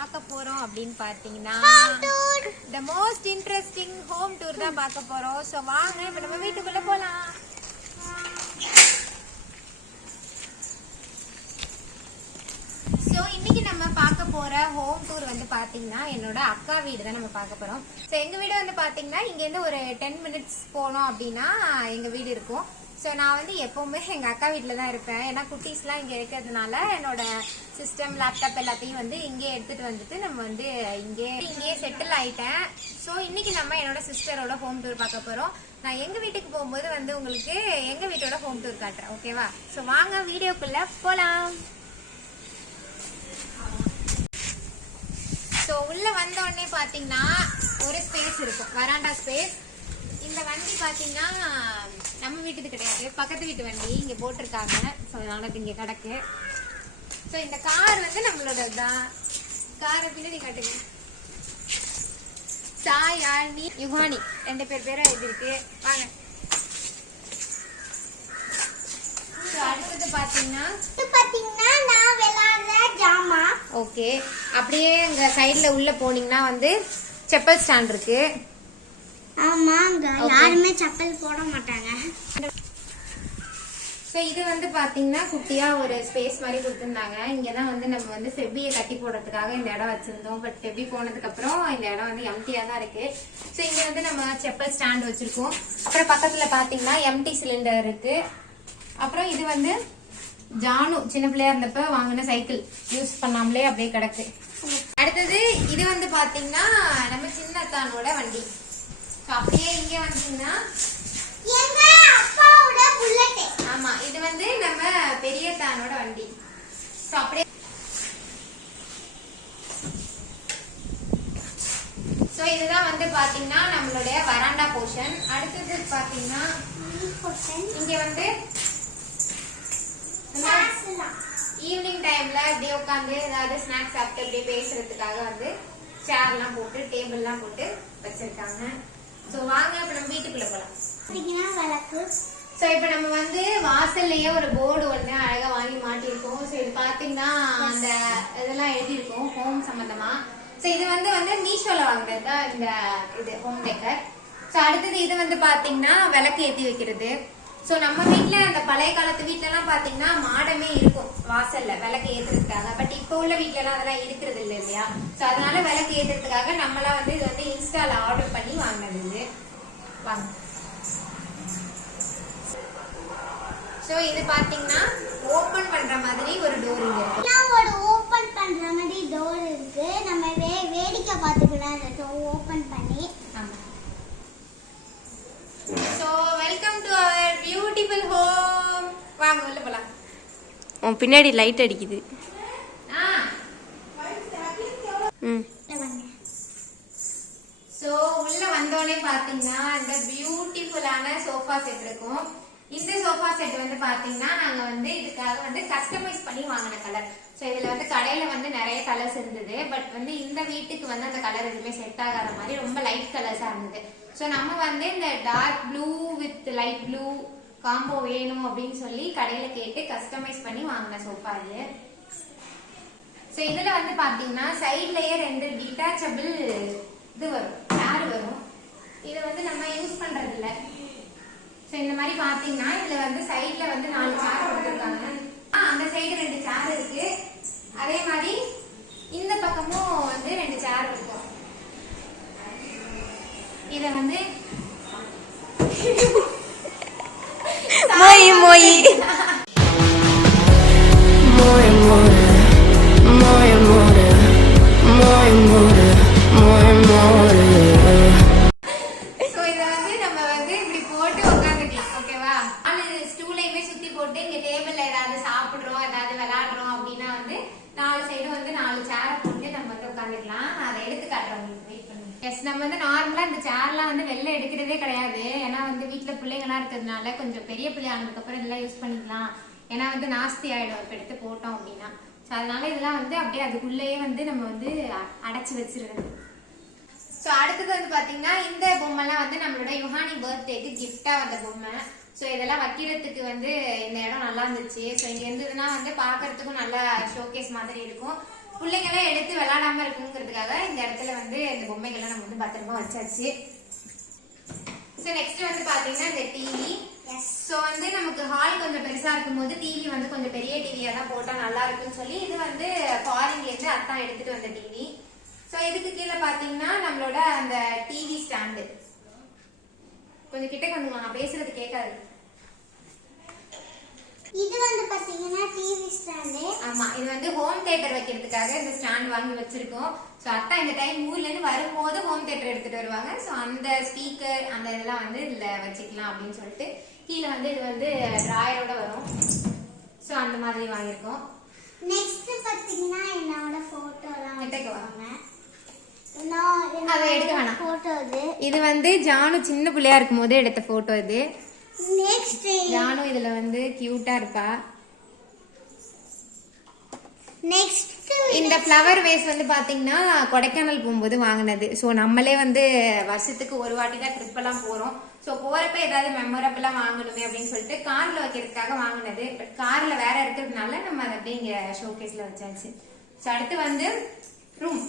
பார்க்க போறோம் அப்படின்னு பாத்தீங்கன்னா the most interesting home tour தான் பார்க்க போறோம். சோ வாங்க இப்ப நம்ம வீட்டுக்குள்ள போலாம். சோ இன்னைக்கு நம்ம பார்க்க போற ஹோம் டூர் வந்து பாத்தீங்கன்னா என்னோட அக்கா வீடு தான் நம்ம பார்க்க போறோம். சோ எங்க வீடு வந்து பாத்தீங்கன்னா இங்க இருந்து ஒரு 10 minutes போனோம் அப்படின்னா எங்க வீடு இருக்கும். ஸோ நான் வந்து எப்போவுமே எங்கள் அக்கா வீட்டில் தான் இருப்பேன். ஏன்னா குட்டீஸ்லாம் இங்கே இருக்கிறதுனால என்னோட சிஸ்டம் லேப்டாப் எல்லாத்தையும் வந்து இங்கே எடுத்துகிட்டு வந்துட்டு நம்ம வந்து இங்கேயே செட்டில் ஆகிட்டேன். ஸோ இன்னைக்கு நம்ம என்னோட சிஸ்டரோட ஹோம் டூர் பார்க்க போகிறோம். நான் எங்கள் வீட்டுக்கு போகும்போது வந்து உங்களுக்கு எங்கள் வீட்டோட ஹோம் டூர் காட்டுறேன், ஓகேவா? ஸோ வாங்க வீடியோக்குள்ளே போகலாம். ஸோ உள்ளே வந்த உடனே பார்த்தீங்கன்னா ஒரு ஸ்பேஸ் இருக்கும், வராண்டா ஸ்பேஸ். இந்த வண்டி பாத்தீங்கன்னா நம்ம வீட்டுக்கு கிடையாது, பக்கத்து வீட்டு வண்டி இங்க போட்டிருக்காங்க. ஸோ அதனால இங்க கிடக்கு. ஸோ இந்த கார் வந்து நம்மளோட தான். காரை பின்னாடி காட்டுங்க. சாய், யாழ்னி, யுகானி 2 பேரும் எழுதிருக்கு. வாங்க. அடுத்தது பாத்தீங்கன்னா நான் விளையாடுற ஜாமா. ஓகே, அப்படியே அங்க சைடுல உள்ள போனீங்கன்னா வந்து செப்பல் ஸ்டாண்ட் இருக்கு. ஆமாங்க, யாருமே செப்பல் போட மாட்டாங்க. ஸோ இது வந்து பாத்தீங்கன்னா குட்டியா ஒரு ஸ்பேஸ் மாதிரி கொடுத்துருந்தாங்க. இங்கதான் வந்து நம்ம வந்து ஃபெபியை கட்டி போடுறதுக்காக இந்த இடம் வச்சிருந்தோம். பட் ஃபெபி போனதுக்கு அப்புறம் இந்த இடம் வந்து எம்டியா தான் இருக்கு. ஸோ இங்க வந்து நம்ம செப்பல் ஸ்டாண்ட் வச்சிருக்கோம். அப்புறம் பக்கத்துல பாத்தீங்கன்னா எம்டி சிலிண்டர் இருக்கு. அப்புறம் இது வந்து ஜானு சின்ன பிள்ளையா இருந்தப்ப வாங்கின சைக்கிள், யூஸ் பண்ணாமலே அப்படியே கிடக்கு. அடுத்தது இது வந்து பாத்தீங்கன்னா நம்ம சின்னத்தானோட வண்டி. அப்படியே இங்க வந்தீங்கன்னா எங்க அப்பாவோட புல்லட். ஆமா, இது வந்து நம்ம பெரிய தானோட வண்டி. சோ அப்படியே சோ இதுதான் வந்து பாத்தீங்கன்னா நம்மளுடைய வராண்டா போர்ஷன். அடுத்தது பாத்தீங்கன்னா இங்க வந்து ஈவினிங் டைம்ல அப்படியே உட்காந்து ஏதாவது ஸ்நாக்ஸ் சாப்பிட்டு அப்படியே பேசுறதுக்காக வந்து சேர் எல்லாம் போட்டு டேபிள் எல்லாம் போட்டு வச்சிருக்காங்க. சோ வாங்க இப்ப நம்ம வீட்டுக்குள்ள போலாம். விளக்கு. சோ இப்ப நம்ம வந்து வாசல்லயே ஒரு போர்டு ஒண்ணு அழகா வாங்கி மாட்டிருக்கோம். சோ இது பாத்தீங்கன்னா அந்த இதெல்லாம் எழுதிருக்கோம் ஹோம் சம்பந்தமா. சோ இது வந்து மீஷோல வாங்குறது இந்த இது ஹோம் டெக்கர். சோ அடுத்தது இது வந்து பாத்தீங்கன்னா விளக்கு ஏத்தி வைக்கிறது. சோ நம்ம வீட்டுல அந்த பழைய காலத்து வீட்டுல எல்லாம் பாத்தீங்கன்னா மாடமே இருக்கும் வாசல்ல விளக்கு ஏத்துறதுக்காக. பட் இப்ப உள்ள வீட்டுல எல்லாம் அதெல்லாம் இருக்கிறது இல்லை இல்லையா? சோ அதனால விளக்கு ஏத்துறதுக்காக நம்மளாம் வந்து இது வந்து இன்ஸ்டால ஆர்டர் பண்ணி வாங்கினது. வாங்க. சோ இது பாத்தீங்கன்னா ஓபன் பண்ற மாதிரி ஒரு டோர் இங்க இருக்கு. ஒரு ஓபன் பண்ற மாதிரி டோர் இருக்கு. நம்ம வேடிக்கை பார்த்துக்கலாம் ஓபன் பண்ணி. ஆமா. So welcome to our beautiful home. வாங்க உள்ள போலாம். உன் பின்னாடி லைட் அடிக்குது. சோ உள்ள வந்தோடனே பாத்தீங்கன்னா இந்த பியூட்டிஃபுல்லான சோஃபா செட் இருக்கும். இந்த சோஃபா செட் வந்து பாத்தீங்கன்னா நாங்க வந்து இதுக்காக வந்து கஸ்டமைஸ் பண்ணி வாங்கின கலர். சோ இதுல வந்து கடையில வந்து நிறைய கலர்ஸ் இருந்தது. பட் வந்து இந்த வீட்டுக்கு வந்து அந்த கலர் எதுவுமே செட் ஆகாத மாதிரி ரொம்ப லைட் கலர்ஸா இருந்தது. சோ நம்ம வந்து இந்த dark blue with light blue combo வேணும் அப்படின்னு சொல்லி கடையில கேட்டு கஸ்டமைஸ் பண்ணி வாங்கின சோஃபா இது. சோ இதுல வந்து பாத்தீங்கன்னா சைட்லயே 2 டிட்டாச்சபிள் இது வரும், சேர் வரும். இது வந்து நம்ம யூஸ் பண்றது இல்ல. சோ இந்த மாதிரி பாத்தீங்கன்னா இதுல வந்து சைட்ல வந்து 4 சேர் கொடுத்துருக்காங்க. அந்த சைடு 2 சேர் இருக்கு. அதே மாதிரி இந்த பக்கமும் வந்து 2 சேர் இருக்கும். இத வந்து மோய் மோய் மோய் மோய் மோய் மோய் மோய் மோய். சோ இத வந்து நம்ம வந்து இப்படி போட்டு உட்காந்துக்கலாம், ஓகேவா? ஸ்டூலையுமே சுத்தி போட்டு இங்க டேபிள்ல ஏதாவது சாப்பிடுறோம் ஏதாவது விளையாடுறோம் அப்படின்னா வந்து 4 சைடும் வந்து 4 சேர் போட்டு நம்ம வந்து உட்காந்துக்கலாம். அதை எடுத்து காட்டுறோம், வெயிட் பண்ணுங்க. எஸ், நம்ம வந்து நார்மலா இந்த சேர்லாம் வந்து வெளில எடுக்கிறதே கிடையாது. ஏன்னா வந்து வீட்டுல பிள்ளைங்கலாம் இருக்கிறதுனால கொஞ்சம் பெரிய பிள்ளை ஆனதுக்கு அப்புறம் இதெல்லாம் யூஸ் பண்ணிக்கலாம். ஏன்னா வந்து நாஸ்தி ஆயிடும் இப்ப எடுத்து போட்டோம் அப்படின்னா. சோ அதனால இதெல்லாம் வந்து அப்படியே அதுக்குள்ளேயே வந்து நம்ம வந்து அடைச்சு வச்சிருக்கிறது. சோ அடுத்தது வந்து பாத்தீங்கன்னா இந்த பொம்மைலாம் வந்து நம்மளோட யுஹானி பர்த்டேக்கு கிஃப்டா வந்த பொம்மை. சோ இதெல்லாம் வைக்கிறதுக்கு வந்து இந்த இடம் நல்லா இருந்துச்சு. சோ இங்க இருந்ததுன்னா வந்து பாக்குறதுக்கும் நல்லா ஷோகேஸ் மாதிரி இருக்கும். பிள்ளைங்களாம் எடுத்து விளையாடாம இருக்குங்கிறதுக்காக இந்த இடத்துல வந்து இந்த பொம்மைகள்லாம் நம்ம வந்து பத்திரமா வச்சாச்சு. ஸோ நெக்ஸ்ட் வந்து பாத்தீங்கன்னா இந்த டிவி. ஸோ வந்து நமக்கு ஹால் கொஞ்சம் பெருசா இருக்கும்போது டிவி வந்து கொஞ்சம் பெரிய டிவியா தான் போட்டா நல்லா இருக்குன்னு சொல்லி இது வந்து ஃபாரின்ல இருந்து அத்தான் எடுத்துட்டு வந்த டிவி. ஸோ இதுக்கு கீழே பாத்தீங்கன்னா நம்மளோட அந்த டிவி ஸ்டாண்டு. கொஞ்சம் கிட்ட வந்துக்கலாம், நான் பேசுறது கேட்காது. இது வந்து பாத்தீங்கன்னா டிவி ஸ்டாண்டு. ஆமா, இது வந்து ஹோம் தியேட்டர் வைக்கிறதுக்காக இந்த ஸ்டாண்ட் வாங்கி வச்சிருக்கோம். சோ அத்தா இந்த டைம் ஊர்ல இருந்து வரும்போது ஹோம் தியேட்டர் எடுத்துட்டு வருவாங்க. சோ அந்த ஸ்பீக்கர் அந்த இதெல்லாம் வந்து இதுல வச்சுக்கலாம் அப்படின்னு சொல்லிட்டு கீழே வந்து இது வந்து டிராயரோட வரும். சோ அந்த மாதிரி வாங்கியிருக்கோம். நெக்ஸ்ட் பாத்தீங்கன்னா என்னோட போட்டோலாம் எடுத்துக்குவாங்க. அதை எடுக்க வேணாம். போட்டோ இது வந்து ஜானு சின்ன பிள்ளையா இருக்கும் போது எடுத்த போட்டோ இது. நெக்ஸ்ட் ஜானு இதுல வந்து கியூட்டா இருப்பா. நெக்ஸ்ட் இந்த ஃப்ளவர் வேஸ் வந்து பாத்தீங்கன்னா கொடைக்கானல் போகும்போது வாங்கினது. ஸோ நம்மளே வந்து வருஷத்துக்கு ஒரு வாட்டி தான் ட்ரிப் எல்லாம் போறோம். ஸோ போறப்ப ஏதாவது மெமரபிளா வாங்கணுமே அப்படின்னு சொல்லிட்டு கார்ல வைக்கிறதுக்காக வாங்கினது. பட் கார்ல வேற இருக்கிறதுனால நம்ம அதை அப்படியே இங்க ஷோகேஸ்ல வச்சாச்சு. ஸோ அடுத்து வந்து ரூம்.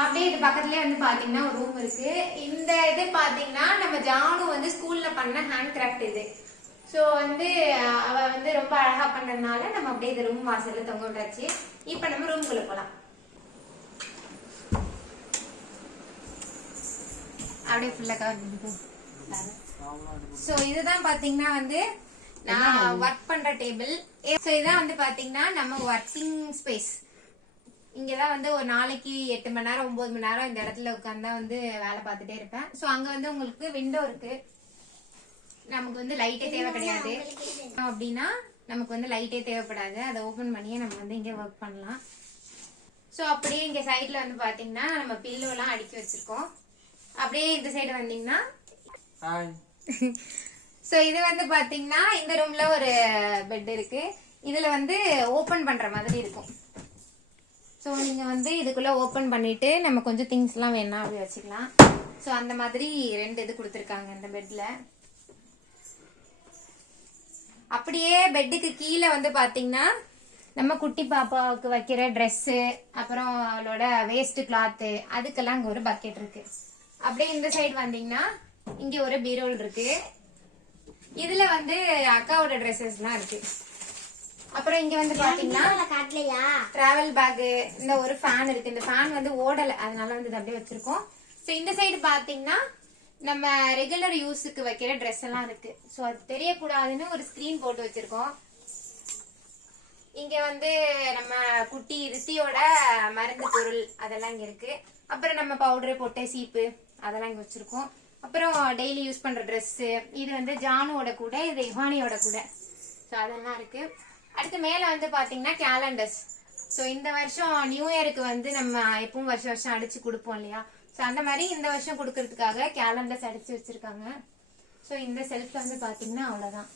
அப்படியே இது பக்கத்துலயே வந்து பாத்தீங்கன்னா ஒரு ரூம் இருக்கு. இந்த இது பாத்தீங்கன்னா நம்ம ஜானு வந்து ஸ்கூல்ல பண்ண ஹேண்ட் கிராஃப்ட் இது. சோ வந்து அவ வந்து ரொம்ப அழகா பண்றதுனால நம்ம அப்படியே இந்த ரூம் வாசல்ல தொங்க விட்டாச்சு. இப்ப நம்ம ரூம்குள்ள போலாம். அப்படியே ஃபுல்லா கவர். சோ இதுதான் பாத்தீங்கன்னா வந்து நான் ஒர்க் பண்ற டேபிள். சோ இதான் வந்து பாத்தீங்கன்னா நம்ம ஒர்க்கிங் ஸ்பேஸ். இங்கதான் வந்து ஒரு நாளைக்கு 8 மணி நேரம் 9 மணி நேரம் இந்த இடத்துல உட்கார்ந்தா வந்து வேலை பார்த்துட்டே இருப்பேன். சோ அங்க வந்து உங்களுக்கு விண்டோ இருக்கு. நமக்கு வந்து லைட்டே தேவை கிடையாது அப்படின்னா நமக்கு வந்து லைட்டே தேவைப்படாது. அதை ஓபன் பண்ணியே நம்ம வந்து இங்க ஒர்க் பண்ணலாம். சோ அப்படியே இங்க சைட்ல வந்து பாத்தீங்கன்னா நம்ம பில்லோ எல்லாம் அடுக்கி வச்சிருக்கோம். அப்படியே இந்த சைடு வந்தீங்கன்னா சோ இது வந்து பாத்தீங்கன்னா இந்த ரூம்ல ஒரு பெட் இருக்கு. இதுல வந்து ஓபன் பண்ற மாதிரி இருக்கும். ஸோ நீங்க வந்து இதுக்குள்ள ஓபன் பண்ணிட்டு நம்ம கொஞ்சம் திங்ஸ் எல்லாம் வேணா அப்படி வச்சுக்கலாம். ஸோ அந்த மாதிரி 2 இது கொடுத்துருக்காங்க இந்த பெட்ல. அப்படியே பெட்டுக்கு கீழே வந்து பாத்தீங்கன்னா நம்ம குட்டி பாப்பாவுக்கு வைக்கிற ட்ரெஸ்ஸு, அப்புறம் அவளோட வேஸ்ட் கிளாத்து, அதுக்கெல்லாம் அங்க ஒரு பக்கெட் இருக்கு. அப்படியே இந்த சைடு வந்தீங்கன்னா இங்க ஒரு பீரோல் இருக்கு. இதுல வந்து அக்காவோட ட்ரெஸ்ஸஸ் எல்லாம் இருக்கு. அப்புறம் இங்க வந்து பாத்தீங்கன்னா காட்டலையா டிராவல் பேக், இந்த ஒரு ஃபேன் இருக்கு. இந்த ஃபேன் வந்து ஓடல, அதனால வந்து இது அப்படியே வச்சிருக்கோம். சோ இந்த சைடு பாத்தீங்கன்னா நம்ம ரெகுலர் யூஸுக்கு வைக்கிற ட்ரெஸ் எல்லாம் இருக்கு. சோ அது தெரியக்கூடாதுன்னு ஒரு ஸ்கிரீன் போட்டு வச்சிருக்கோம். இங்க வந்து நம்ம குட்டி ரித்தியோட மருந்து பொருள் அதெல்லாம் இங்க இருக்கு. அப்புறம் நம்ம பவுடர் போட்டு சீப்பு அதெல்லாம் இங்க வச்சிருக்கோம். அப்புறம் டெய்லி யூஸ் பண்ற ட்ரெஸ், இது வந்து ஜானுவோட கூட, இது யுவானியோட கூட. சோ அதெல்லாம் இருக்கு. அடுத்து மேல வந்து பாத்தீங்கன்னா கேலண்டர்ஸ். சோ இந்த வருஷம் நியூ இயருக்கு வந்து நம்ம எப்பவும் வருஷம் வருஷம் அடிச்சு கொடுப்போம் இல்லையா. சோ அந்த மாதிரி இந்த வருஷம் கொடுக்கறதுக்காக கேலண்டர்ஸ் அடிச்சு வச்சிருக்காங்க. சோ இந்த செல்ஃப்ல வந்து பாத்தீங்கன்னா அவ்வளவுதான்.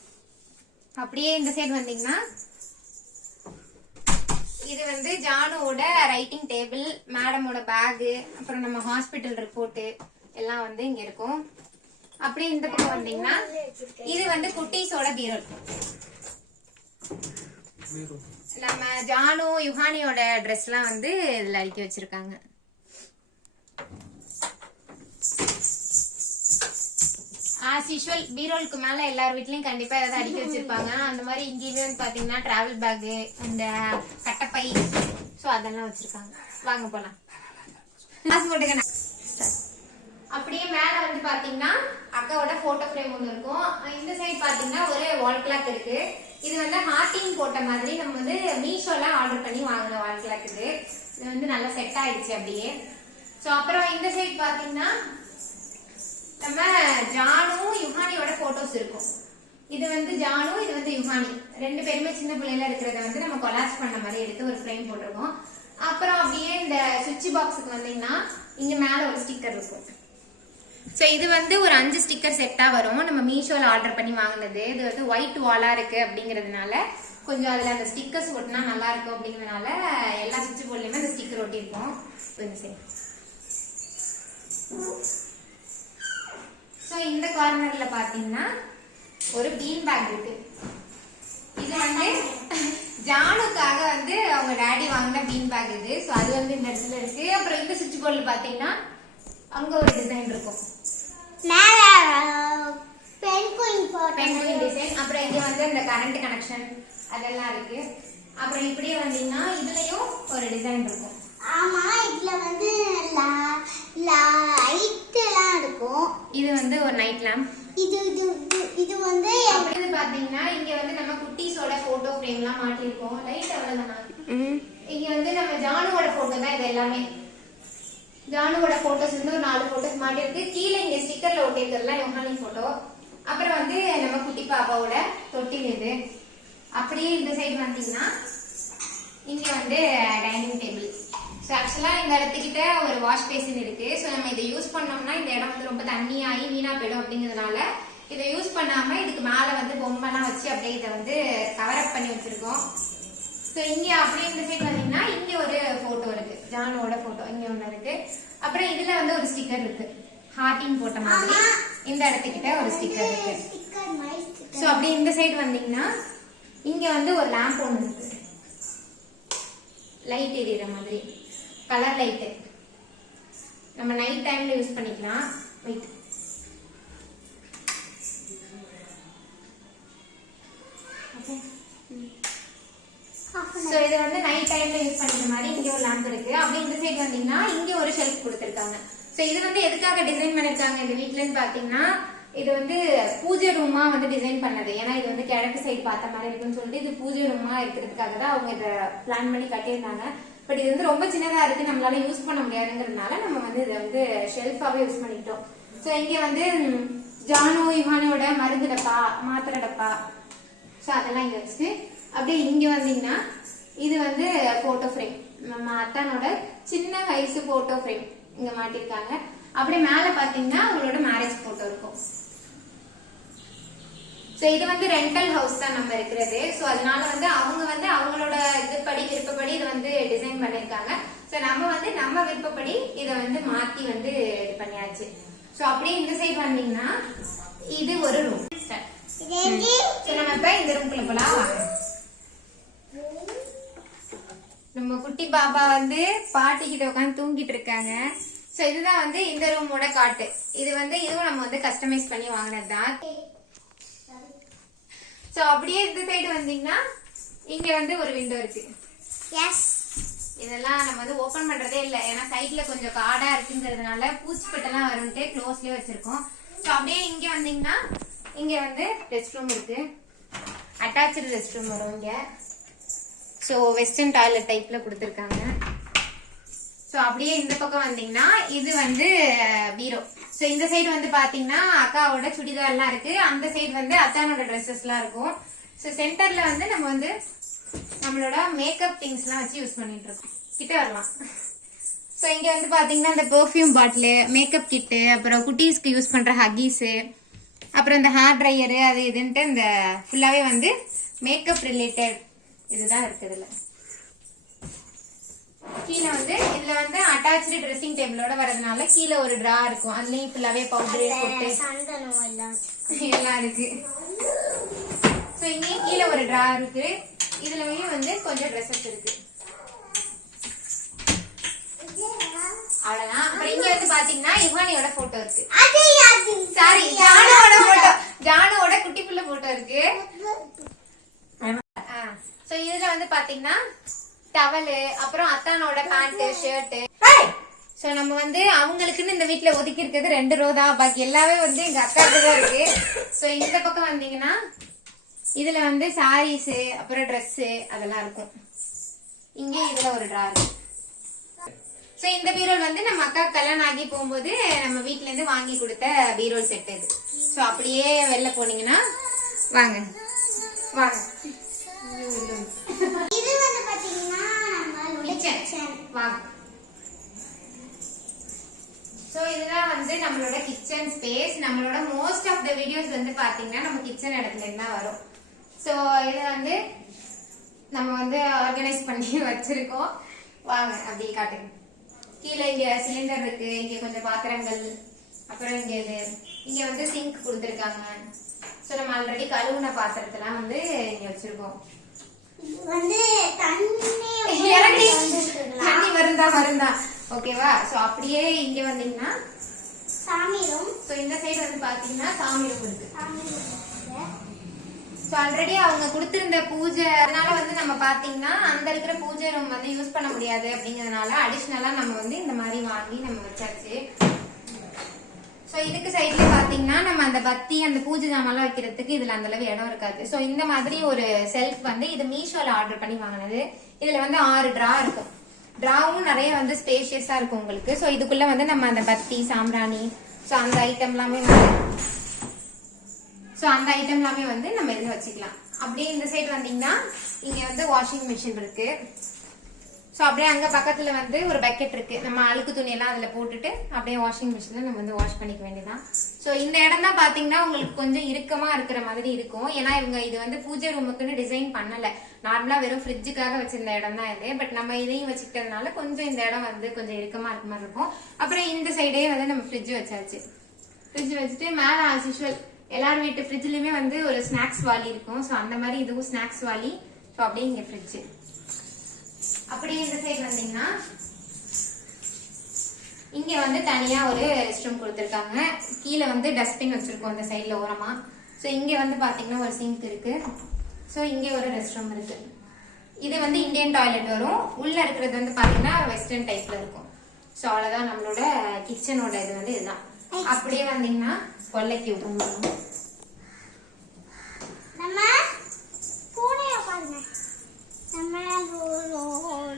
அப்படியே இந்த சைடு வந்தீங்கன்னா இது வந்து ஜானுவோட ரைட்டிங் டேபிள், மேடமோட பேகு, அப்புறம் நம்ம ஹாஸ்பிட்டல் ரிப்போர்ட் எல்லாம் வந்து இங்க இருக்கும். அப்படியே இந்த பக்கம் வந்தீங்கன்னா இது வந்து குட்டீஸோட பீரோல். நம்ம ஜானு யுஹானியோட ட்ரெஸ் எல்லாம் வந்து இதுல அடுக்கி வச்சிருக்காங்க. ஆஸ் யூஷுவல் பீரோலுக்கு மேல எல்லார் வீட்லயும் கண்டிப்பா ஏதாவது அடுக்கி வச்சிருப்பாங்க. அந்த மாதிரி இங்கேயுமே வந்து பாத்தீங்கன்னா டிராவல் பேக், அந்த கட்டப்பை, சோ அதெல்லாம் வச்சிருக்காங்க. வாங்க போலாம். அப்படியே மேல வந்து பாத்தீங்கன்னா அக்காவோட போட்டோ ஃப்ரேம் ஒண்ணு இருக்கும். இந்த சைடு பாத்தீங்கன்னா ஒரு வால் கிளாக் இருக்கு. இது வந்து ஹார்டிங் போட்ட மாதிரி நம்ம வந்து மீஷோல ஆர்டர் பண்ணி வாங்கின வால் கிளாக். இது வந்து நல்லா செட் ஆயிடுச்சு அப்படியே. சோ அப்புறம் இந்த சைடு பாத்தீங்கன்னா நம்ம ஜானு யுஹானியோட போட்டோஸ் இருக்கும். இது வந்து ஜானு, இது வந்து யுஹானி, 2 பேருமே சின்ன பிள்ளைல இருக்கிறத வந்து நம்ம கொலாஜ் பண்ண மாதிரி எடுத்து ஒரு ஃப்ரேம் போட்டிருக்கோம். அப்புறம் அப்படியே இந்த சுவிட்ச் பாக்ஸுக்கு வந்தீங்கன்னா இங்க மேல ஒரு ஸ்டிக்கர் இருக்கும். சோ இது வந்து ஒரு 5 ஸ்டிக்கர் செட்டா வரும். நம்ம மீஷோல ஆர்டர் பண்ணி வாங்கினது. இது வந்து ஒயிட் வாலா இருக்கு அப்படிங்கறதுனால கொஞ்சம் அதுல அந்த ஸ்டிக்கர்ஸ் ஒட்டினா நல்லா இருக்கும் அப்படிங்கறதுனால எல்லா சுவிட்ச் போர்ட்லயுமே அந்த ஸ்டிக்கர் ஒட்டி இருக்கும். சோ இந்த கார்னர்ல பாத்தீங்கன்னா ஒரு பீன் பேக் இருக்கு. இது வந்து ஜானு ஜானுக்காக வந்து அவங்க டாடி வாங்கின பீன் பேக் இது. ஸோ அது வந்து இந்த இடத்துல இருக்கு. அப்புறம் இந்த சுவிட்ச் போர்டில் பார்த்தீங்கன்னா அங்க ஒரு டிசைன் இருக்கும், மேல பென்குயின் போட்டோ பென்குயின் டிசைன். அப்புறம் இங்க வந்து இந்த கரண்ட் கனெக்ஷன் அதெல்லாம் இருக்கு. அப்புறம் இப்படியே வந்தீங்கன்னா இதுலயும் ஒரு டிசைன் இருக்கும். ஆமா, இதுல வந்து லைட் எல்லாம் இருக்கும். இது வந்து ஒரு நைட் லேம்ப். இது இது இது வந்து அப்படி பாத்தீங்கன்னா இங்க வந்து நம்ம குட்டீஸோட போட்டோ ஃப்ரேம்லாம் மாட்டிருக்கோம். லைட் அவ்வளவுதானா? இங்க வந்து நம்ம ஜானுவோட போட்டோ தான் இது எல்லாமே. ஜானுவோட போட்டோஸ் வந்து ஒரு 4 போட்டோஸ் மாட்டிருக்கு. கீழே இங்க ஸ்டிக்கர்ல ஒட்டிருக்கிறதுலாம் யோகானி போட்டோ. அப்புறம் வந்து நம்ம குட்டி பாப்பாவோட தொட்டில் இது. அப்படியே இந்த சைடு வந்தீங்கன்னா இங்க வந்து டைனிங் டேபிள். ஸோ ஆக்சுவலாக இந்த இடத்துக்கிட்ட ஒரு வாஷ் பேசின் இருக்கு. ஸோ நம்ம இதை யூஸ் பண்ணோம்னா இந்த இடம் வந்து ரொம்ப தண்ணியாகி வீணா போயிடும். அப்படிங்கிறதுனால இதை யூஸ் பண்ணாம இதுக்கு மேலே வந்து பொம்மைலாம் வச்சு அப்படியே இதை வந்து கவர் அப் பண்ணி வச்சிருக்கோம். ஸோ இங்கே அப்படியே இந்த சைடு வந்தீங்கன்னா இங்கே ஒரு போட்டோ இருக்கு, ஜானுவோட போட்டோ இங்கே ஒன்று இருக்கு. அப்புறம் இதுல வந்து ஒரு ஸ்டிக்கர் இருக்கு, ஹார்ட்டின் போட்ட மாதிரி. இந்த இடத்துக்கிட்ட ஒரு ஸ்டிக்கர் இருக்கு. ஸோ அப்படியே இந்த சைடு வந்தீங்கன்னா இங்க வந்து ஒரு லேம்ப் ஒன்று இருக்கு, லைட் எரியுற மாதிரி கலர் லைட்டு. நம்ம நைட் டைம்ல யூஸ் பண்ணிக்கலாம். வெயிட், சோ இது வந்து நைட் டைம்ல யூஸ் பண்ற மாதிரி இங்க ஒரு லேம்ப் இருக்கு. அப்படி இந்த சைடு வந்தீங்கன்னா இங்க ஒரு ஷெல்ஃப் கொடுத்திருக்காங்க. சோ இது வந்து எதுக்காக டிசைன் பண்ணிருக்காங்க இந்த வீட்லன்னு பாத்தீங்கன்னா, இது வந்து பூஜை ரூமா வந்து டிசைன் பண்ணது. ஏன்னா இது வந்து கிழக்கு சைடு பார்த்த மாதிரி இருக்குன்னு சொல்லிட்டு இது பூஜை ரூமா இருக்கிறதுக்காக தான் அவங்க இதை பிளான் பண்ணி கட்டியிருந்தாங்க. பட் இது வந்து ரொம்ப சின்னதா இருக்கு, நம்மளால யூஸ் பண்ண முடியாதுங்கிறதுனால நம்ம வந்து இதை வந்து ஷெல்ஃபாவே யூஸ் பண்ணிட்டோம். சோ இங்க வந்து ஜானு யுவானோட மருந்து டப்பா, மாத்திரை டப்பா, சோ அதெல்லாம் இங்க வச்சுட்டு அப்படியே இங்க வந்தீங்கன்னா இது வந்து போட்டோ ஃப்ரேம், நம்ம அத்தானோட சின்ன வயசு போட்டோ ஃப்ரேம் இங்க மாட்டிருக்காங்க. அப்படியே மேல பாத்தீங்கன்னா அவங்களோட மேரேஜ் போட்டோ இருக்கும். சோ இது வந்து ரெண்டல் ஹவுஸ் தான் நம்ம இருக்கிறது. சோ அதனால வந்து அவங்க வந்து அவங்களோட இதுபடி விருப்பப்படி இதை வந்து டிசைன் பண்ணிருக்காங்க. சோ நம்ம வந்து நம்ம விருப்பப்படி இதை வந்து மாத்தி வந்து இது பண்ணியாச்சு. சோ அப்படியே இந்த சைடு வந்தீங்கன்னா இது ஒரு ரூம். சோ நம்ம இப்ப இந்த ரூம்குள்ள போலாம் வாங்க. நம்ம குட்டி பாப்பா வந்து பாட்டி கிட்ட உட்காந்து தூங்கிட்டு இருக்காங்க. சோ இதுதான் வந்து இந்த ரூமோட காட்டு. இது வந்து இதுவும் நம்ம வந்து கஸ்டமைஸ் பண்ணி வாங்கினதுதான். சோ அப்படியே இந்த சைடு வந்தீங்கன்னா இங்க வந்து ஒரு விண்டோ இருக்கு. எஸ், இதெல்லாம் நம்ம வந்து ஓபன் பண்றதே இல்ல, ஏன்னா சைட்ல கொஞ்சம் காடா இருக்குங்கிறதுனால பூச்சிப்பட்டெல்லாம் வரும்ட்டு க்ளோஸ்லயே வச்சிருக்கோம். சோ அப்படியே இங்க வந்தீங்கன்னா இங்க வந்து ரெஸ்ட் ரூம் இருக்கு, அட்டாச்சு ரெஸ்ட் ரூம் வரும் இங்க. சோ வெஸ்டர்ன் டாய்லெட் டைப்ல கொடுத்துருக்காங்க. சோ அப்படியே இந்த பக்கம் வந்தீங்கன்னா இது வந்து பீரோ. சோ இந்த சைடு வந்து பாத்தீங்கன்னா அக்காவோட சுடிதார் எல்லாம் இருக்கு, அந்த சைடு வந்து அத்தானோட ட்ரெஸ்ஸஸ் எல்லாம் இருக்கும். சோ சென்டர்ல வந்து நம்ம வந்து நம்மளோட மேக்கப் திங்ஸ் எல்லாம் வச்சு யூஸ் பண்ணிட்டு இருக்கோம். கிட்ட வரலாம். சோ இங்க வந்து பாத்தீங்கன்னா இந்த பெர்ஃபியூம் பாட்டில், மேக்கப் கிட்டு, அப்புறம் குட்டீஸ்க்கு யூஸ் பண்ற ஹக்கீஸ், அப்புறம் இந்த ஹேர் ட்ரையரு, அது இதுன்ட்டு இந்த ஃபுல்லாவே வந்து மேக்கப் ரிலேட்டட் இதுதான் இருக்கு. இதுல கீழே வந்து இதுல வந்து அட்டாச்சு ட்ரெஸ்ஸிங் டேபிளோட வரதுனால கீழே ஒரு டிரா இருக்கும், அதுலயும் ஃபுல்லாவே பவுடர் போட்டு எல்லாம் இருக்கு. சோ இங்கேயும் கீழே ஒரு டிரா இருக்கு, இதுலயும் வந்து கொஞ்சம் ட்ரெஸ்ஸஸ் இருக்கு. அவ்வளவுதான். அப்புறம் இங்க வந்து பாத்தீங்கன்னா யுவானியோட போட்டோ இருக்கு, சாரி ஜானுவோட போட்டோ, ஜானுவோட குட்டி புள்ள போட்டோ இருக்கு. சோ இதுல வந்து பாத்தீங்கன்னா டவலு, அப்புறம் அத்தானோட பேண்ட், ஷர்ட். சோ நம்ம வந்து அவங்களுக்குன்னு இந்த வீட்டுல ஒதுக்கி இருக்கிறது 2 ரோ தான், பாக்கி எல்லாமே வந்து எங்க அக்காவுக்கு தான் இருக்கு. சோ இந்த பக்கம் வந்தீங்கன்னா இதுல வந்து சாரீஸ், அப்புறம் ட்ரெஸ் அதெல்லாம் இருக்கும். இங்க இதுல ஒரு டிரா இருக்கு. சோ இந்த பீரோல் வந்து நம்ம அக்கா கல்யாணம் ஆகி போகும்போது நம்ம வீட்ல இருந்து வாங்கி கொடுத்த பீரோல் செட் இது. சோ அப்படியே வெளில போனீங்கன்னா வாங்க வாங்க, இது வந்து பாத்தீங்கன்னா நம்மளோட கிச்சன். வாங்க. சோ இதெல்லாம் வந்து நம்மளோட கிச்சன் ஸ்பேஸ். நம்மளோட மோஸ்ட் ஆஃப் த வீடியோஸ் வந்து பாத்தீங்கன்னா நம்ம கிச்சன் இடத்துல இருந்தா வரும். சோ இது வந்து நம்ம வந்து ஆர்கனைஸ் பண்ணி வச்சிருக்கோம். வாங்க அப்படியே காட்டுங்க. கீழே இங்க சிலிண்டர் இருக்கு, இங்க கொஞ்சம் பாத்திரங்கள், அப்புறம் இங்க இது இங்க வந்து சிங்க் கொடுத்துருக்காங்க. சோ நம்ம ஆல்ரெடி கழுவுன பாத்திரத்தெல்லாம் வந்து இங்க வச்சிருக்கோம். இது வந்து தண்ணி இறங்கி வந்துருக்குங்களா? தண்ணி வருந்தா ஓகேவா. சோ அப்படியே இங்க வந்தீங்கன்னா சாமி ரூம். சோ இந்த சைடு வந்து பாத்தீங்கன்னா சாமி ரூம் இருக்கு. சாமி ரூம் இருக்கு. ஸோ ஆல்ரெடி அவங்க கொடுத்திருந்த பூஜை, அதனால வந்து நம்ம பாத்தீங்கன்னா அந்த இருக்கிற பூஜை ரூம் வந்து யூஸ் பண்ண முடியாது அப்படிங்கறதுனால அடிஷ்னலா நம்ம வந்து இந்த மாதிரி வாங்கி நம்ம வச்சாச்சு. ஸோ இதுக்கு சைட்ல பாத்தீங்கன்னா நம்ம அந்த பத்தி அந்த பூஜை ஜாமெல்லாம் வைக்கிறதுக்கு இதுல அந்த அளவு இடம் இருக்காது. ஸோ இந்த மாதிரி ஒரு செல்ஃப் வந்து இது மீஷோல ஆர்டர் பண்ணி வாங்கினது. இதுல வந்து 6 டிரா இருக்கும். டிராவும் நிறைய வந்து ஸ்பேஷியஸா இருக்கும் உங்களுக்கு. ஸோ இதுக்குள்ள வந்து நம்ம அந்த பத்தி சாம்பிராணி ஸோ அந்த ஐட்டம் எல்லாமே வந்து நம்ம இதுல வச்சுக்கலாம். அப்படியே இந்த சைடு வந்தீங்கன்னா இங்க வந்து வாஷிங் மிஷின் இருக்கு. சோ அப்படியே அங்க பக்கத்துல வந்து ஒரு பக்கெட் இருக்கு. நம்ம அழுக்கு துணி எல்லாம் அதுல போட்டுட்டு அப்படியே வாஷிங் மிஷின்ல நம்ம வந்து வாஷ் பண்ணிக்க வேண்டியதான். சோ இந்த இடம் தான் பாத்தீங்கன்னா உங்களுக்கு கொஞ்சம் இறுக்கமா இருக்கிற மாதிரி இருக்கும். ஏன்னா இவங்க இது வந்து பூஜை ரூமுக்குன்னு டிசைன் பண்ணல. நார்மலா வெறும் ஃப்ரிட்ஜுக்காக வச்சிருந்த இடம் தான் இது. பட் நம்ம இதையும் வச்சுக்கிட்டதுனால கொஞ்சம் இந்த இடம் வந்து கொஞ்சம் இறுக்கமா இருக்க மாதிரி இருக்கும். அப்புறம் இந்த சைடே வந்து நம்ம ஃப்ரிட்ஜ் வச்சாச்சு. ஃப்ரிட்ஜ் வச்சுட்டு மேல ஆஸ் யூஷுவல் எல்லாரும் வீட்டு ஃப்ரிட்ஜ்லயுமே வந்து ஒரு ஸ்நாக்ஸ் வாலி இருக்கும். ஸோ அந்த மாதிரி இதுவும் ஸ்நாக்ஸ் வாலி. ஸோ அப்படியே இங்க ஃப்ரிட்ஜ். அப்படியே இந்த சைடு வந்தீங்கன்னா இங்க வந்து தனியா ஒரு ரெஸ்ட் ரூம் கொடுத்துருக்காங்க. கீழே வந்து டஸ்ட்பின் வச்சிருக்கோம் இந்த சைட்ல ஓரமா. ஸோ இங்க வந்து பாத்தீங்கன்னா ஒரு சிங்க் இருக்கு. ஸோ இங்க ஒரு ரெஸ்ட் ரூம் இருக்கு. இது வந்து இந்தியன் டாய்லெட் வரும். உள்ள இருக்கிறது வந்து பாத்தீங்கன்னா வெஸ்டர்ன் டைப்ல இருக்கும். ஸோ அவ்வளவுதான் நம்மளோட கிச்சனோட இது வந்து இதுதான். அப்படியே வந்தீங்கன்னா கொல்லைக்கு விட்டுருந்தோம். நம்ம பூனைய பாருங்க. நம்ம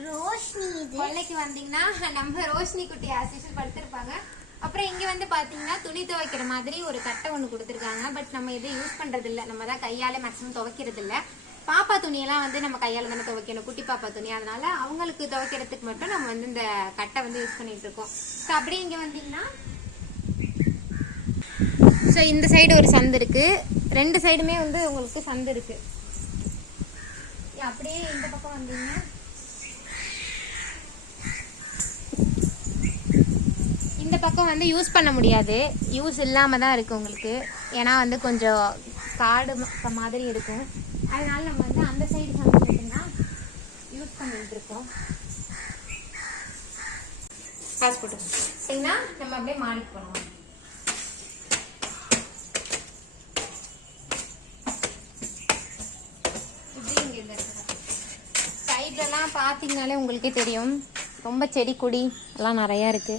ரோஷினி இது. கொல்லைக்கு வந்தீங்கன்னா நம்ம ரோஷினி குட்டி ஆசிஷல் படுத்திருப்பாங்க. அப்புறம் இங்க வந்து பாத்தீங்கன்னா துணி துவைக்கிற மாதிரி ஒரு கட்டை ஒண்ணு கொடுத்துருக்காங்க. பட் நம்ம இதை யூஸ் பண்றது இல்ல. நம்ம தான் கையால மேக்ஸிமம் துவைக்கிறது இல்ல. பாப்பா துணியெல்லாம் வந்து நம்ம கையால தானே துவைக்கணும், குட்டி பாப்பா துணி. அதனால அவங்களுக்கு துவைக்கிறதுக்கு மட்டும் நம்ம வந்து இந்த கட்டை வந்து யூஸ் பண்ணிட்டு இருக்கோம். ஸோ அப்படியே இங்க வந்தீங்கன்னா ஸோ இந்த சைடு ஒரு சந்து இருக்கு. 2 சைடுமே வந்து உங்களுக்கு சந்து இருக்கு. அப்படியே இந்த பக்கம் வந்தீங்கன்னா இந்த பக்கம் வந்து யூஸ் பண்ண முடியாது. யூஸ் இல்லாம தான் இருக்கு உங்களுக்கு. ஏன்னா வந்து கொஞ்சம் காடு மாதிரி இருக்கும். அதனால நம்ம வந்து அந்த சைடு சந்து மட்டும்தான் யூஸ் பண்ணிட்டு இருக்கோம். பாஸ்போர்ட் சரிங்களா. நம்ம அப்படியே மாடிக்கு போனோம். சைட்லலாம் பார்த்தீங்கனாலே உங்களுக்கே தெரியும், ரொம்ப செடி கொடி எல்லாம் நிறைய இருக்கு.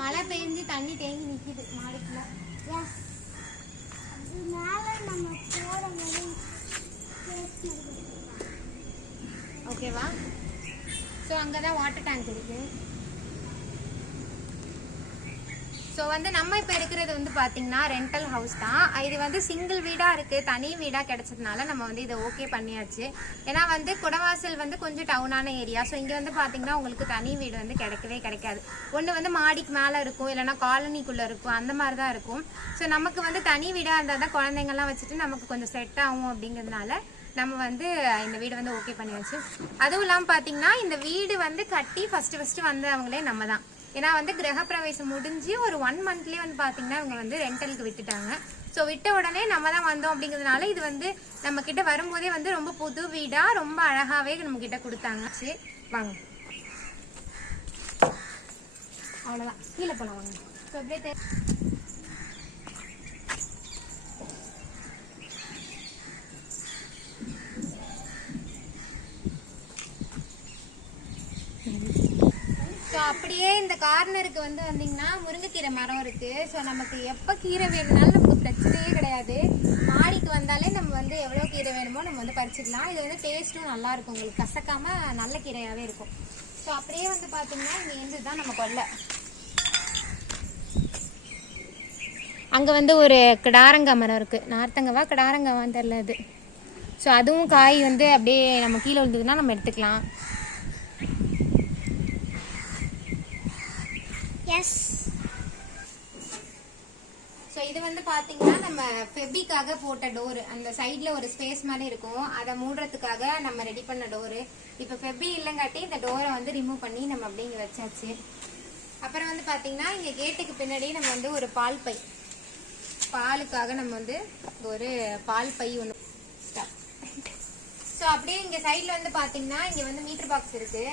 மழை பெஞ்சு தண்ணி தேங்கி நிக்குது மாடிக்குள்ள. ஓகேவா. ஸோ அங்கதான் வாட்டர் டேங்க் இருக்கு. ஸோ வந்து நம்ம இப்போ இருக்கிறது வந்து பார்த்தீங்கன்னா ரெண்டல் ஹவுஸ் தான். இது வந்து சிங்கிள் வீடாக இருக்குது. தனி வீடாக கிடைச்சதுனால நம்ம வந்து இதை ஓகே பண்ணியாச்சு. ஏன்னா வந்து குடவாசல் வந்து கொஞ்சம் டவுனான ஏரியா. ஸோ இங்கே வந்து பார்த்தீங்கன்னா உங்களுக்கு தனி வீடு வந்து கிடைக்கவே கிடைக்காது. ஒன்று வந்து மாடிக்கு மேலே இருக்கும், இல்லைனா காலனிக்குள்ளே இருக்கும், அந்த மாதிரி தான் இருக்கும். ஸோ நமக்கு வந்து தனி வீடாக இருந்தால் தான் குழந்தைங்கள்லாம் வச்சுட்டு நமக்கு கொஞ்சம் செட் ஆகும். அப்படிங்கிறதுனால நம்ம வந்து இந்த வீடு வந்து ஓகே பண்ணியாச்சு. அதுவும் இல்லாமல் பார்த்தீங்கன்னா இந்த வீடு வந்து கட்டி ஃபஸ்ட்டு வந்தவங்களே நம்ம தான். ஏன்னா வந்து கிரகப்பிரவேசம் முடிஞ்சு ஒரு 1 மந்த்லேயே வந்து பார்த்தீங்கன்னா இவங்க வந்து ரெண்டலுக்கு விட்டுட்டாங்க. ஸோ விட்ட உடனே நம்ம தான் வந்தோம். அப்படிங்கிறதுனால இது வந்து நம்ம கிட்ட வரும்போதே வந்து ரொம்ப புது வீடாக ரொம்ப அழகாகவே நம்ம கிட்ட கொடுத்தாங்க. சரி வாங்க, அவ்வளோதான், கீழே போகலாம் வாங்க. ஸோ அப்படியே ஸோ அப்படியே இந்த கார்னருக்கு வந்து வந்தீங்கன்னா முருங்கைக்கீரை மரம் இருக்கு. ஸோ நமக்கு எப்போ கீரை வேணும்னாலும் நமக்கு பிரச்சனையே கிடையாது. மாடிக்கு வந்தாலே நம்ம வந்து எவ்வளோ கீரை வேணுமோ நம்ம வந்து பறிச்சுக்கலாம். இது வந்து டேஸ்ட்டும் நல்லா இருக்கும், உங்களுக்கு கசக்காம நல்ல கீரையாகவே இருக்கும். ஸோ அப்படியே வந்து பார்த்தீங்கன்னா இங்கே இருந்து தான் நம்ம கொல்லை. அங்கே வந்து ஒரு கிடாரங்காய் மரம் இருக்குது. நார்த்தங்கவா கிடாரங்காவான்னு தெரில அது. ஸோ அதுவும் காய் வந்து அப்படியே நம்ம கீழே விழுந்ததுன்னா நம்ம எடுத்துக்கலாம். ஸோ இது வந்து பார்த்தீங்கன்னா நம்ம ஃபெபிக்காக போட்ட டோரு, அந்த சைடில் ஒரு ஸ்பேஸ் மாதிரி இருக்கும், அதை மூடுறதுக்காக நம்ம ரெடி பண்ண டோரு. இப்போ ஃபெபி இல்லைங்காட்டி இந்த டோரை வந்து ரிமூவ் பண்ணி நம்ம அப்படியே இங்கே வச்சாச்சு. அப்புறம் வந்து பார்த்தீங்கன்னா இங்கே கேட்டுக்கு பின்னாடி நம்ம வந்து ஒரு பால் பை, பாலுக்காக நம்ம வந்து ஒரு பால் பை ஒன்று. ஸோ அப்படியே இங்கே சைடில் வந்து பார்த்தீங்கன்னா இங்கே வந்து மீட்டர் பாக்ஸ் இருக்குது.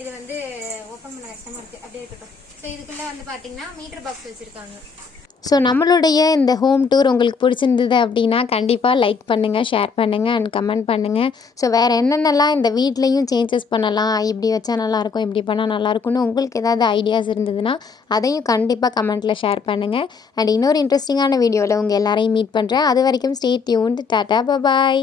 இது வந்து ஓப்பன் பண்ண கஷ்டமாக இருக்குது, அப்படியே இருக்கட்டும். ஸோ இதுக்குள்ளே வந்து பார்த்தீங்கன்னா மீட்டர் பாக்ஸ் வச்சுருக்காங்க. ஸோ நம்மளுடைய இந்த ஹோம் டூர் உங்களுக்கு பிடிச்சிருந்தது அப்படின்னா கண்டிப்பாக லைக் பண்ணுங்கள், ஷேர் பண்ணுங்கள் அண்ட் கமெண்ட் பண்ணுங்கள். ஸோ வேறு என்னென்னலாம் இந்த வீட்லேயும் சேஞ்சஸ் பண்ணலாம், இப்படி வச்சா நல்லாயிருக்கும், இப்படி பண்ணால் நல்லாயிருக்கும்னு உங்களுக்கு ஏதாவது ஐடியாஸ் இருந்ததுன்னா அதையும் கண்டிப்பாக கமெண்ட்டில் ஷேர் பண்ணுங்கள். அண்ட் இன்னொரு இன்ட்ரெஸ்டிங்கான வீடியோவில் உங்கள் எல்லாரையும் மீட் பண்ணுறேன். அது வரைக்கும் ஸ்டே டியூன்ட். டாடா, பாய்.